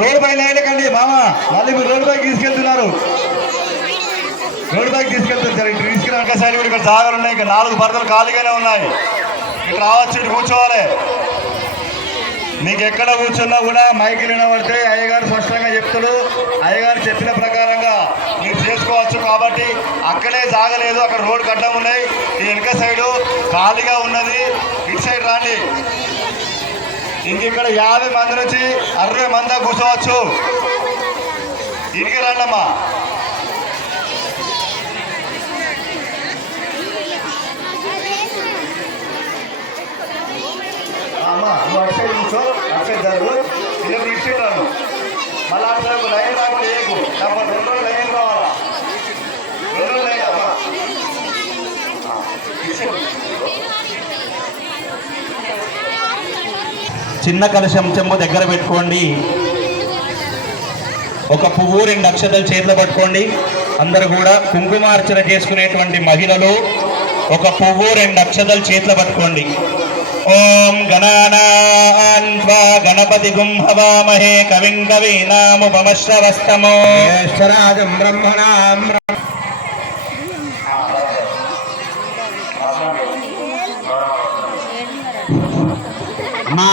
Road పైన ఏంటండి మామ, మళ్ళీ మీరు రోడ్డు పైకి తీసుకెళ్తున్నారు. రోడ్డు పైకి తీసుకెళ్తున్నారు. ఇటు తీసుకురాక సైడ్ కూడా ఇక్కడ జాగాలు ఉన్నాయి. ఇంకా 4 బర్తలు ఖాళీగానే ఉన్నాయి. ఇటు రావచ్చు, ఇటు కూర్చోవాలి. మీకు ఎక్కడ కూర్చున్నా కూడా మైకి వినబడితే అయ్యగారు స్పష్టంగా చెప్తాడు. అయ్యగారు చెప్పిన ప్రకారంగా మీరు చేసుకోవచ్చు. కాబట్టి అక్కడే జాగలేదు, అక్కడ రోడ్డు కట్టం ఉన్నాయి. ఈ వెనక సైడు ఖాళీగా ఉన్నది. ఇటు సైడ్ రాండి. ఇంక ఇక్కడ 50 మంది నుంచి 60 మంది కూర్చోవచ్చు. ఇంటికి రండమ్మా. అమ్మా నువ్వు అటు సైడ్ కూర్చో, అటు సైడ్ జరుగు. ఇలా ఇటు రాను. మళ్ళీ అటు సైడ్ లైన్ రాకుండా వేయకు. నాకు 2 రోజులు లైన్ కావాలా? 2 రోజులు లైన్ అమ్మా. చిన్న కలశం చెంబు దగ్గర పెట్టుకోండి. ఒక పువ్వు 2 అక్షతలు చేతిలో పట్టుకోండి. అందరూ కూడా కుంకుమార్చన చేసుకునేటువంటి మహిళలు ఒక పువ్వు 2 అక్షతలు చేతిలో పట్టుకోండి. ఓం గణానాన్వా గణపతి గుంహవామహే కవిం కవీనాముపమశ్రవస్తమో జ్యేష్ఠరాజం బ్రహ్మణాం. అమ్మా